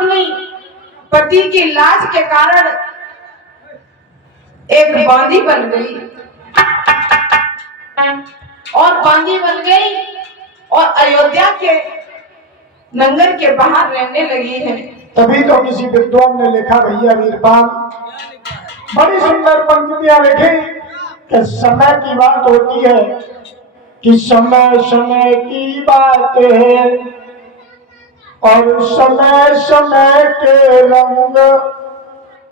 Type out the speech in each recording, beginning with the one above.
अपनी पति की लाज के कारण एक बांदी बन गई और अयोध्या के नंगर के बाहर रहने लगी है। तभी तो किसी विद्वान ने लिखा, भैया वीरपाल, बड़ी सुंदर पंक्तियां लिखी कि समय की बात होती है कि समय समय की बात है और समय समय के रंग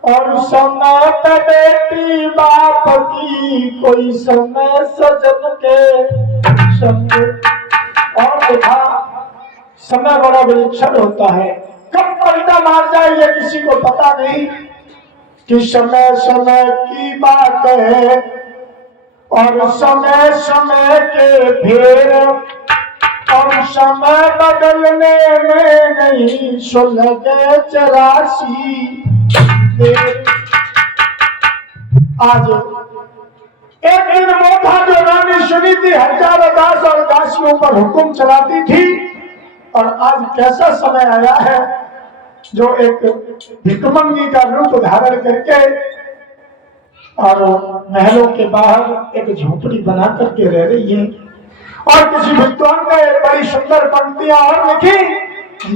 और समय पे बेटी बाप की, कोई समय सजन के संग। और देखा, समय बड़ा विलक्षण होता है, कब पलटा मार जाए ये किसी को पता नहीं, कि समय समय की बात है और समय समय के फेर और समय बदलने में नहीं सुलगे 84 आज एक दिन वो था जो रानी सुनी थी, हजारों दास और दासियों पर हुक्म चलाती थी, और आज कैसा समय आया है जो एक भिकमंगी का रूप धारण करके और महलों के बाहर एक झोपड़ी बना करके रह रही है। और किसी विद्वान ने बड़ी सुंदर पंक्तियां और लिखी,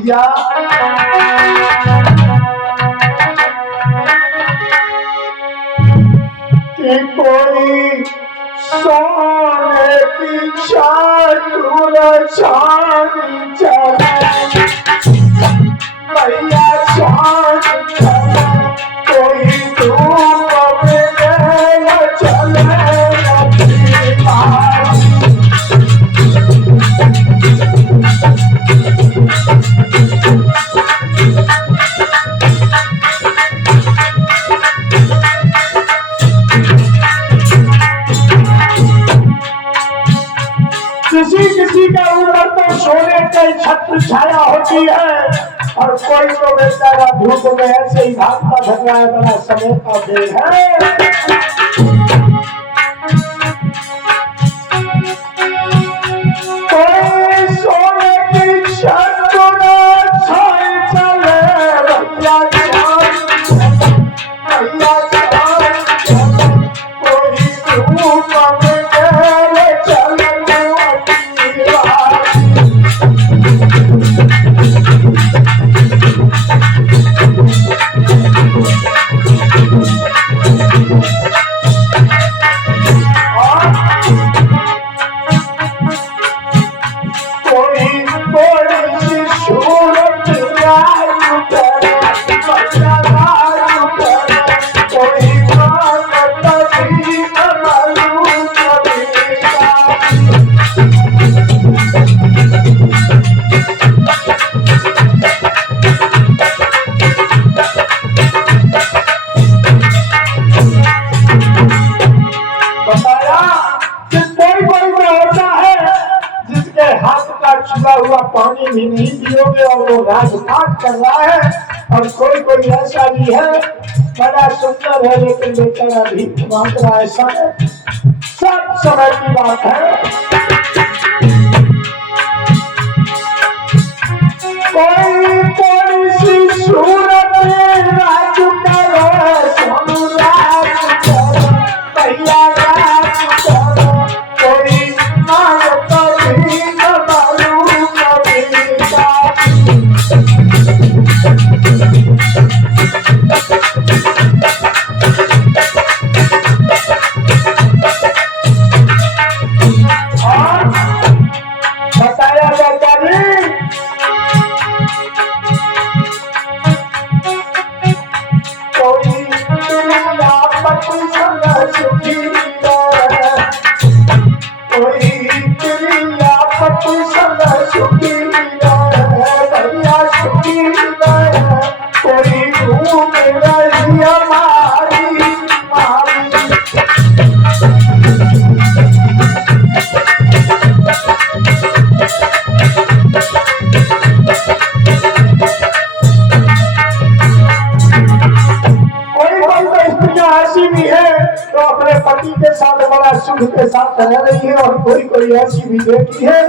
या कि कोई सोने की चादर छान चले, भैया छान चले, कोई धूप में चले किसी का ऊपर तो सोने की छत्र छाया होती है और कोई तो बेचारा धूप में ऐसे ही भागता भग रहा है, बड़ा समय का खेल है। कोई सोने की छत्र छाई चले, भैया कोई धूप में चले छुआ हुआ पानी भी नहीं पियोगे और वो राजपाट कर रहा है। और कोई कोई ऐसा भी है बड़ा सुंदर है लेकिन बेचारा भीख मांग रहा है। सब समय की बात है। कोई कोई सी सूरत राज करे, सोनू राज करे, भैया राज करे, कोई मांगता भी बताया जाता नहीं। कोई दुनिया पति संग सुखी है, कोई दुनिया पति संग सुखी है, भैया सुखी है, कोई घूम रही हमारी ऐसी भी है तो अपने पति के साथ बड़ा सुख के साथ रह रही है। और कोई कोई ऐसी भी देखी है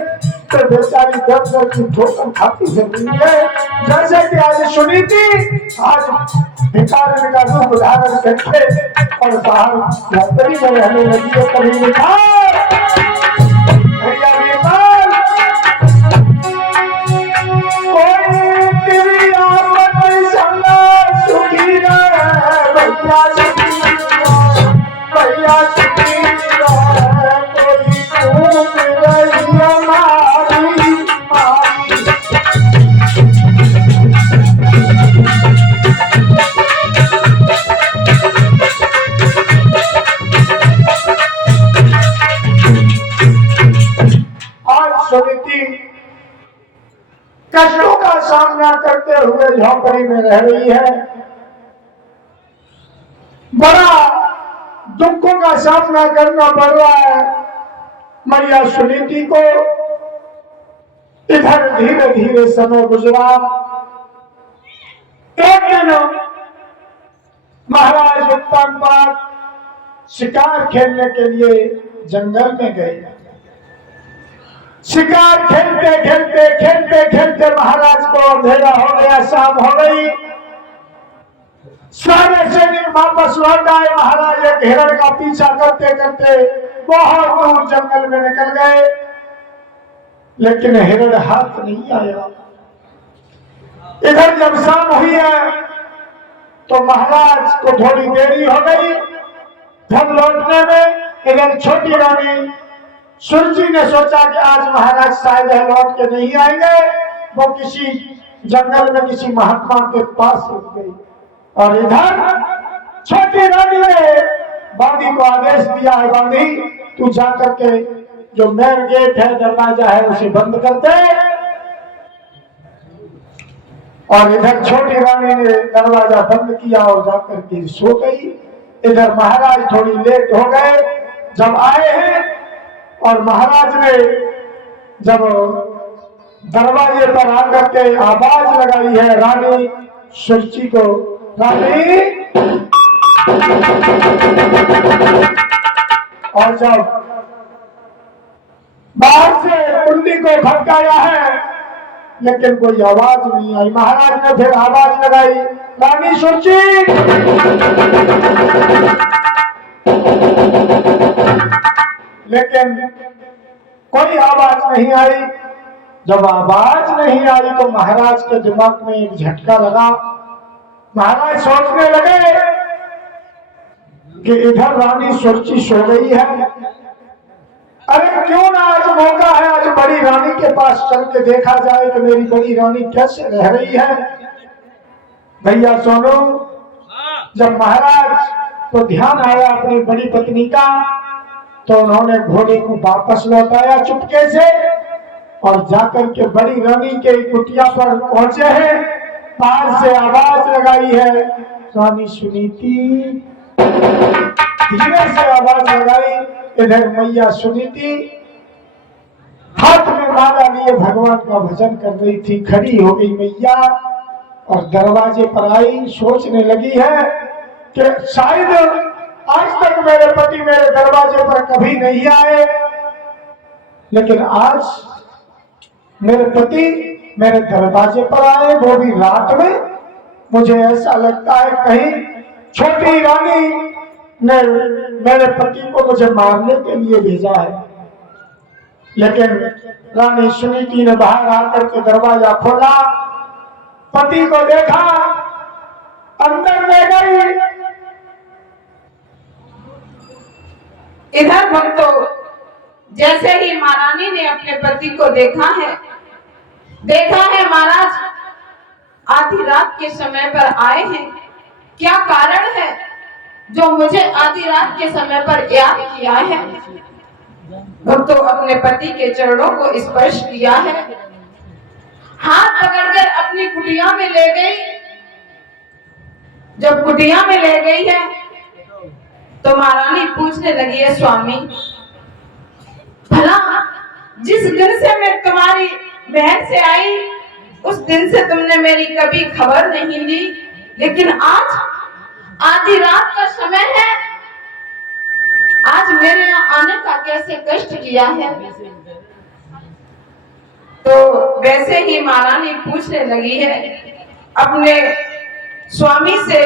तो बेचारी दर दर की ठोकर खाती फिर रही है। जैसे कि आज सुनी थी, आज भिखारी का रूप धारण करके और बाहर झोपड़ी में रहने लगी है। कभी लिखा भैया वीरपाल, कोई तेरी आफत संग सुखी रहे, भैया सुखी रहे, भैया सुखी रहे, कोई टूट रही हमारी मारी। आज समिति कष्टों का सामना करते हुए झोपड़ी में रह रही है, बड़ा दुखों का सामना करना पड़ रहा है मैया सुनीति को। इधर धीरे धीरे समय गुजरा। एक दिन महाराज उत्तमपाद शिकार खेलने के लिए जंगल में गए। शिकार खेलते खेलते खेलते खेलते महाराज को अंधेरा हो गया, शाम हो गई। सारे सैनिक वापस लौट आए। महाराज एक हिरण का पीछा करते करते बहुत दूर जंगल में निकल गए, लेकिन हिरण हाथ नहीं आया। इधर जब शाम हुई है तो महाराज को थोड़ी देरी हो गई घर लौटने में। इधर छोटी रानी सुरजी ने सोचा कि आज महाराज शायद लौट के नहीं आएंगे। वो किसी जंगल में किसी महात्मा के पास रुक गई और इधर छोटी रानी ने बांदी को आदेश दिया है, बांदी तू जाकर के जो मेन गेट है, दरवाजा है, उसे बंद कर दे। और इधर छोटी रानी ने दरवाजा बंद किया और जाकर के सो गई। इधर महाराज थोड़ी लेट हो गए। जब आए हैं और महाराज ने जब दरवाजे पर आकर के आवाज लगाई है रानी सुरची को, रानी, और जब बाहर से कुंडी को खटकाया है लेकिन कोई आवाज नहीं आई। महाराज ने फिर आवाज लगाई, रानी सुरची। लेकिन कोई आवाज नहीं आई। जब आवाज नहीं आई तो महाराज के दिमाग में एक झटका लगा। महाराज सोचने लगे कि इधर रानी सुरची सो गई है, अरे क्यों ना आज मौका है, आज बड़ी रानी के पास चल के देखा जाए कि मेरी बड़ी रानी कैसे रह रही है। भैया सोनू, जब महाराज को ध्यान आया अपनी बड़ी पत्नी का तो उन्होंने घोड़े को वापस लौटाया चुपके से और जाकर के बड़ी रानी के कुटिया पर पहुंचे हैं। बाहर से आवाज लगाई है, रानी सुनीति। धीरे से आवाज लगाई। इधर मैया सुनीति हाथ में माला लिए भगवान का भजन कर रही थी। खड़ी हो गई मैया और दरवाजे पर आई। सोचने लगी है कि शायद आज तक मेरे पति मेरे दरवाजे पर कभी नहीं आए, लेकिन आज मेरे पति मेरे दरवाजे पर आए, वो भी रात में। मुझे ऐसा लगता है कहीं छोटी रानी ने मेरे पति को मुझे मारने के लिए भेजा है। लेकिन रानी सुनीति ने बाहर आकर के दरवाजा खोला, पति को देखा, अंदर ले गई। इधर भक्तों, जैसे ही महारानी ने अपने पति को देखा है महाराज आधी रात के समय पर आए हैं। क्या कारण है जो मुझे आधी रात के समय पर याद किया है? भक्तों, अपने पति के चरणों को स्पर्श किया है, हाथ पकड़कर अपनी कुटिया में ले गई। जब कुटिया में ले गई है तो महारानी पूछने लगी है, स्वामी भला जिस दिन से मैं तुम्हारी महल से आई उस दिन से तुमने मेरी कभी खबर नहीं ली, लेकिन आज आधी रात का समय है, आज मेरे यहाँ आने का कैसे कष्ट किया है? तो वैसे ही महारानी पूछने लगी है अपने स्वामी से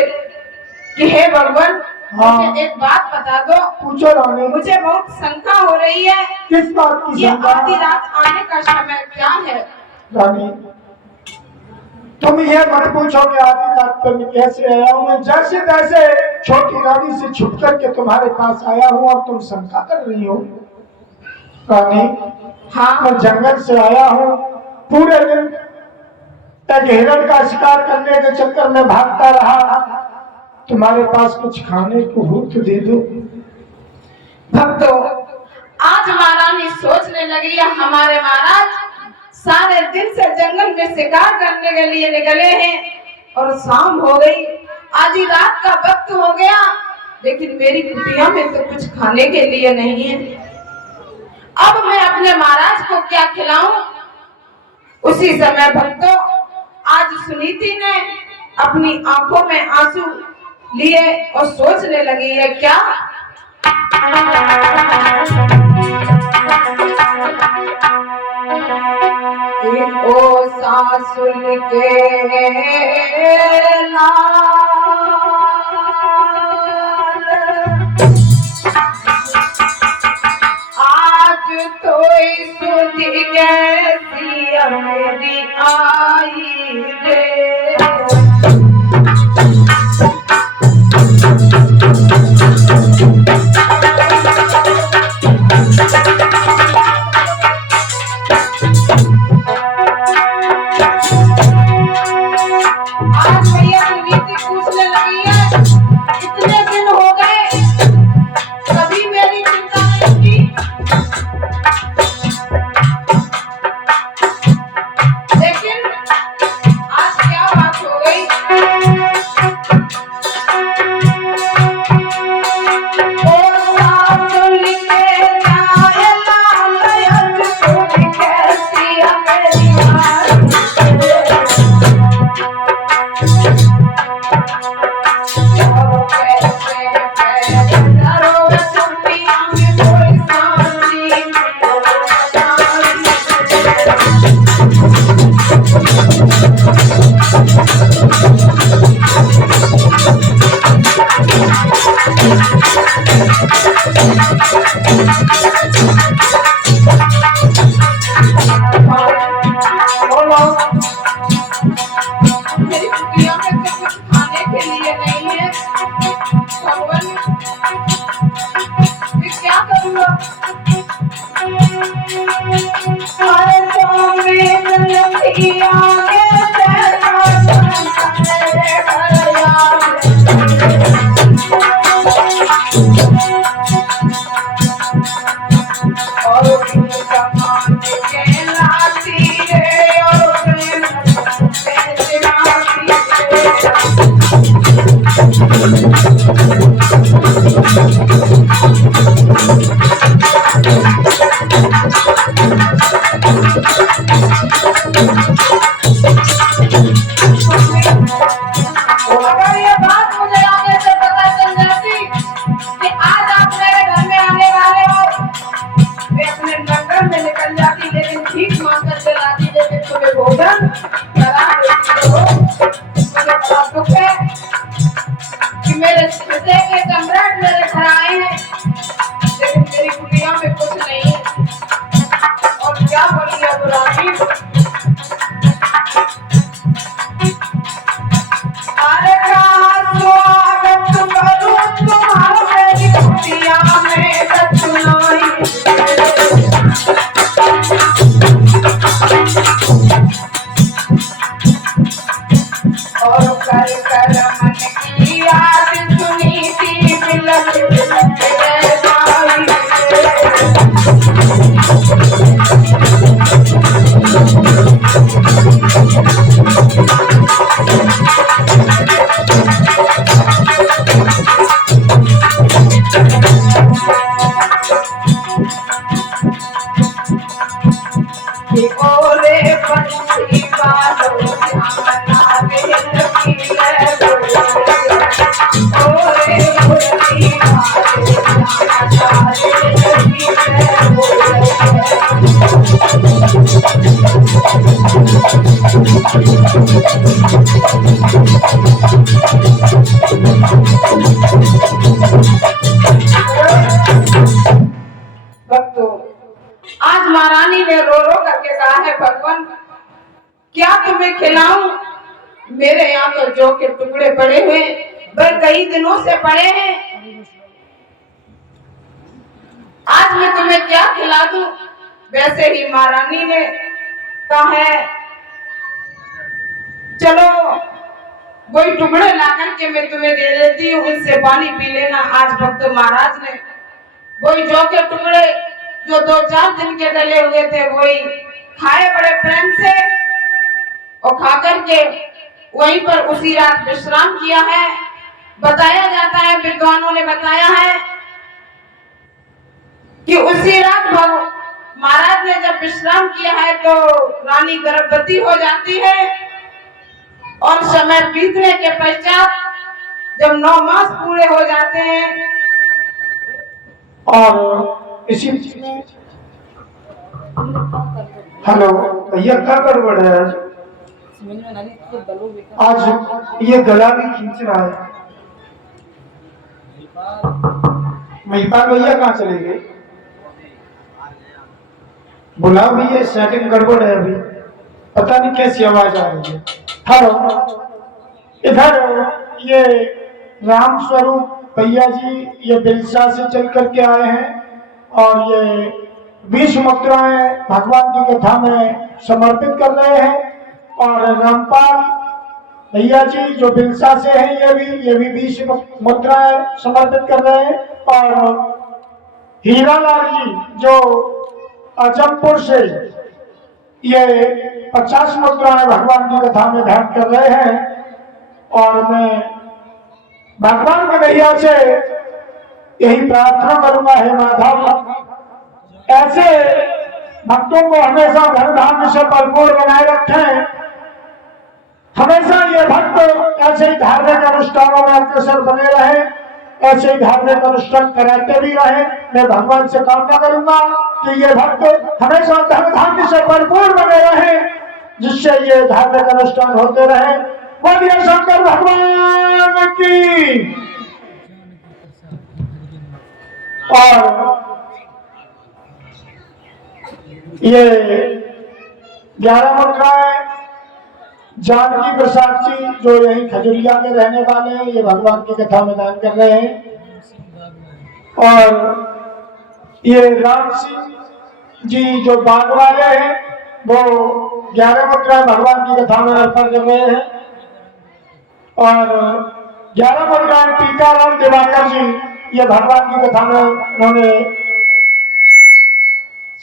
कि हे भगवान, मुझे एक बात बता दो। पूछो रानी। मुझे बहुत शंका हो रही है। किस बात की ये शंका? आधी रात आने का समय क्या है? रानी, तुम ये मत पूछो कि आधी रात पर मैं कैसे आया हूँ। मैं जैसे तैसे छोटी रानी से छुप करके तुम्हारे पास आया हूँ और तुम शंका कर रही हो। रानी, हाँ, मैं जंगल से आया हूँ, पूरे दिन एक हिरण का शिकार करने के चक्कर में भागता रहा। तुम्हारे पास कुछ खाने को हो तो दे दो। भक्तों, आज महारानी सोचने लगी है हमारे महाराज सारे दिन से जंगल में शिकार करने के लिए निकले हैं और शाम हो गई, आधी रात का वक्त हो गया, लेकिन मेरी कुटिया में तो कुछ खाने के लिए नहीं है। अब मैं अपने महाराज को क्या खिलाऊं? उसी समय भक्तों, आज सुनीति ने अपनी आंखों में आंसू लिए और सोचने लगी है क्या? ओ सासुल के लाल, आज तो सुधी कैसी मेरी आई रे। Thank you. भक्तों, आज महारानी ने रो रो करके कहा है, भगवान क्या तुम्हें खिलाऊं? मेरे यहाँ तो जौ के टुकड़े पड़े हुए, वह कई दिनों से पड़े हैं। आज मैं तुम्हें क्या खिला दूं? वैसे ही महारानी ने कहा है, चलो वही टुकड़े ला करके मैं तुम्हें दे देती हूँ, इनसे पानी पी लेना। आज भक्त महाराज ने वही जौ के टुकड़े जो 2-4 दिन के डले हुए थे वही खाए बड़े प्रेम से, और खा करके वहीं पर उसी रात विश्राम किया है। बताया जाता है, विद्वानों ने बताया है कि उसी रात महाराज ने जब विश्राम किया है तो रानी गर्भवती हो जाती है, और समय बीतने के पश्चात जब 9 मास पूरे हो जाते हैं, और इसी में हेलो भैया, क्या गड़बड़ है आज ये गला भी खींच रहा है। महिपाल भैया कहाँ चले गए? बुलाओ भैया, सेटिंग गड़बड़ है अभी, पता नहीं कैसी आवाज आ रही है। हेलो, इधर ये राम स्वरूप भैया जी ये बिलसा से चल करके आए हैं, और ये 20 मुद्राएं भगवान की कथा में समर्पित कर रहे हैं। और रामपाल भैया जी जो बिलसा से हैं, ये भी 20 मुद्राएं समर्पित कर रहे हैं। और हीरालाल जी जो अजमपुर से ये 50 मुद्राएं भगवान की कथा में भेंट कर रहे हैं। और मैं भगवान के भैया से यही प्रार्थना करूंगा, हे माधव ऐसे भक्तों को हमेशा धन धान्य से भरपूर बनाए रखें, हमेशा ये भक्त ऐसे ही धार्मिक अनुष्ठानों में अग्रसर बने रहे, ऐसे ही धार्मिक अनुष्ठान कराते भी रहे। मैं भगवान से कामना करूंगा कि ये भक्त हमेशा धन धान्य से भरपूर बने रहे, जिससे ये धार्मिक अनुष्ठान होते रहे। बोलिए शंकर भगवान की। और ये 11 मुद्राएं जानकी प्रसाद जी जो यही खजुरिया के रहने वाले हैं, ये भगवान की कथा में दान कर रहे हैं। और ये राम सिंह जी जो बाग वाले हैं, वो 11 मुद्राएं भगवान की कथा में अर्पण कर रहे हैं। और 11 मुद्राएं टीकाराम दिवाकर जी ये भगवान की कथा में उन्होंने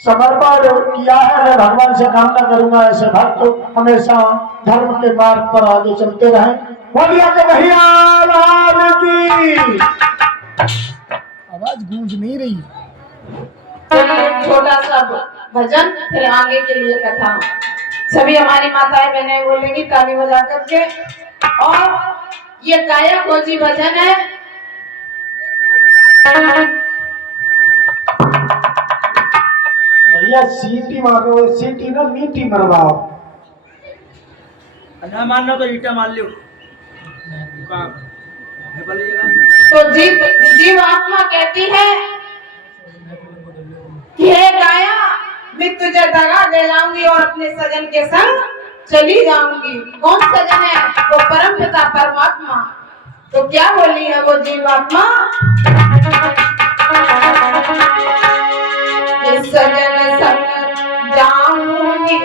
समर्पण किया है। मैं भगवान से कामना करूंगा ऐसे भक्त हमेशा धर्म के मार्ग पर आगे चलते रहें। बोलिए कि भैया लाल की। आवाज गूंज नहीं रही। छोटा सा भजन, फिर आगे के लिए कथा। सभी हमारी माताएं बहनें बोलेंगी ताली बजा करके। और ये काया खोजी भजन है। भैया सीटी मारो, सीटी ना मीठी मरवाओ। ना मानना तो ईटा मार लियो। तो जीव आत्मा कहती है कि हे गाया, मैं तुझे दगा दे जाऊंगी और अपने सजन के संग चली जाऊंगी। कौन सजन है? वो परम पिता परमात्मा। तो क्या बोली है वो जीवात्मा? सजन संग जाऊंगी।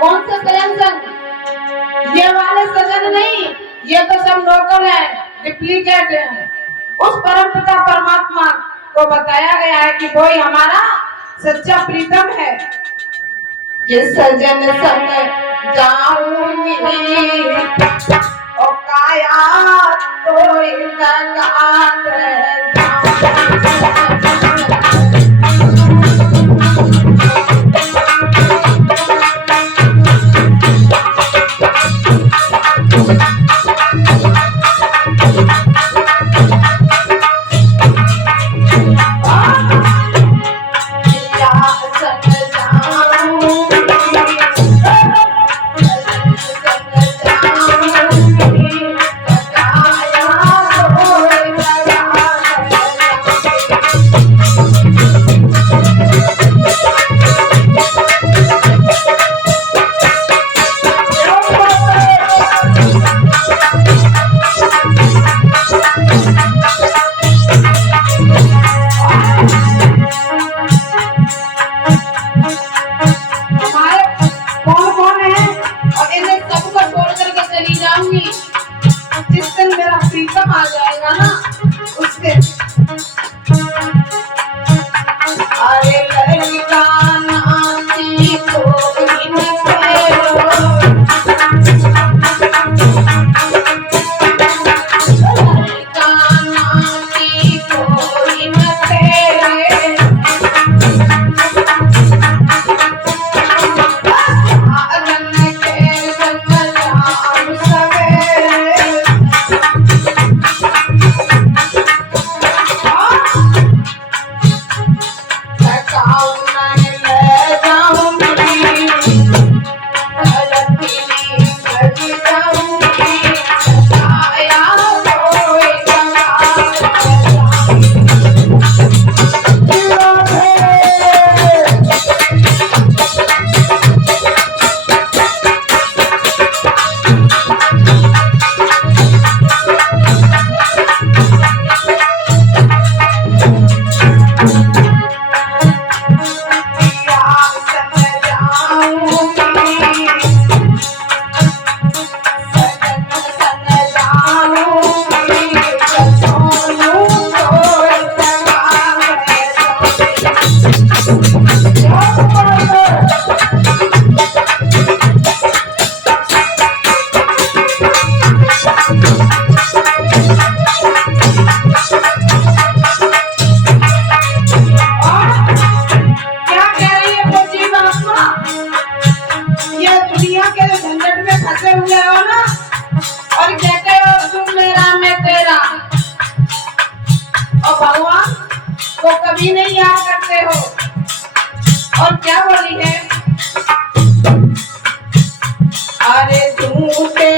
कौन सा सजन संग? ये वाले सजन नहीं, ये तो सब लोकल है, डुप्लीकेट है। उस परम पिता परमात्मा को बताया गया है कि कोई हमारा सच्चा प्रीतम है। ये सजन संग जाऊंगी और काया तो इनका छोड़ करके चली जाऊंगी। जिस दिन मेरा प्रीतम आ जाएगा ना उस दिन। अरे लड़का नाची कोई न फेरो, लड़का नाची कोई न फेरे, आगन के संग जाऊं सवेरे। गाँव नहीं ले जाऊंगी, गलती नहीं जाऊंगी, आया कोई को कभी नहीं याद करते हो। और क्या बोली है? अरे झूठे